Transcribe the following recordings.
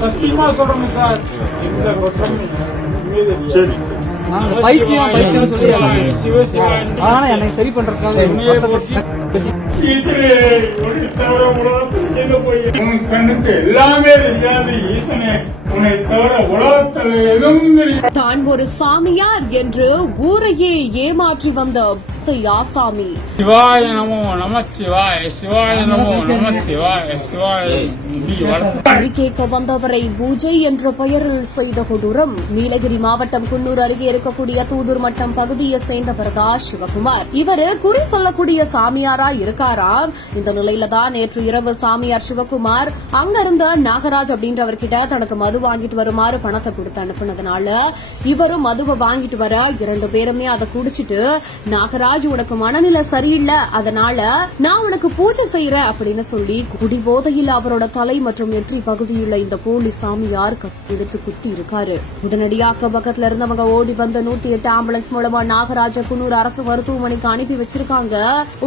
சத்தியமா சொல்றேங்க சார், இந்த குற்றம் சரி பைத்தியம் சொல்லி சிவசிவா ஆனா என்னை சரி பண்றதுக்காக ஈசனே, உன்னை தவிர உலகத்தில் எங்க போய் உன் கண்ணுக்கு எல்லாமே தெரியாது ஈசனே, உன்னை தவிர உலகத்தில் எதுவும் தெரியாது. தான் ஒரு சாமியார் என்று ஊரையே ஏமாற்றி வந்த யாசாமி சிவாய நமோ நம சிவாய, சிவாய நமோ நம சிவாய, சிவாய. வழி கேட்க வந்தவரை பூஜை என்ற பெயரில் செய்த கொடூரம். நீலகிரி மாவட்டம் குன்னூர் அருகே இருக்கக்கூடிய தூதூர் மட்டம் பகுதியை சேர்ந்தவர் தான் சிவகுமார். இவரு குறி சொல்லக்கூடிய சாமியாரா இருக்காராம். இந்த நிலையில தான் நேற்று இரவு சாமியார் சிவகுமார் அங்கிருந்த நாகராஜ் அப்படின்றவர்கிட்ட தனக்கு மது வாங்கிட்டு வருமாறு பணத்தை கொடுத்து அனுப்புனதுனால இவரும் மதுவை வாங்கிட்டு வர 2 பேருமே அதை குடிச்சிட்டு, நாகராஜ் உனக்கு மனநிலை சரியில்லை, அதனால நான் உனக்கு பூஜை செய்யறேன் அப்படின்னு சொல்லி குடிபோதையில் அவரோட தலை மற்றும் நெற்றி பகுதியுள்ள இந்த போலி சாமியார் எடுத்து குத்தி இருக்காரு. உடனடியாக பக்கத்துல இருந்தவங்க ஓடி வந்த 108 ஆம்புலன்ஸ் மூலமா நாகராஜ குன்னூர் அரசு மருத்துவமனைக்கு அனுப்பி வச்சிருக்காங்க.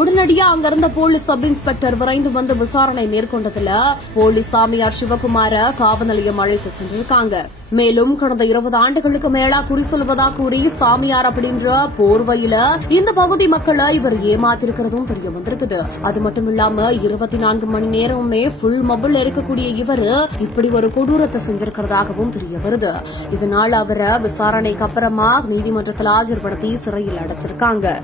உடனடியா அங்க இருந்த போலீஸ் சப் இன்ஸ்பெக்டர் விரைந்து வந்து விசாரணை மேற்கொண்டதுல போலீஸ் சாமியார் சிவகுமார காவல் நிலையம் அழைத்து சென்றிருக்காங்க. மேலும் கடந்த 20 ஆண்டுகளுக்கு மேலா குறி சொல்வதா கூறி சாமியார் அப்படின்ற போர்வையில இந்த பகுதி மக்களை இவர் ஏமாத்திருக்கிறதும் தெரிய வந்திருக்குது. அது மட்டும் இல்லாம 24 மணி நேரமுமே ஃபுல் மொபைல் இருக்கக்கூடிய இவரு இப்படி ஒரு கொடூரத்தை செஞ்சிருக்கிறதாகவும் தெரிய வருது. இதனால அவரை விசாரணைக்கு அப்புறமா நீதிமன்றத்தில் ஆஜர்படுத்தி சிறையில் அடைச்சிருக்காங்க.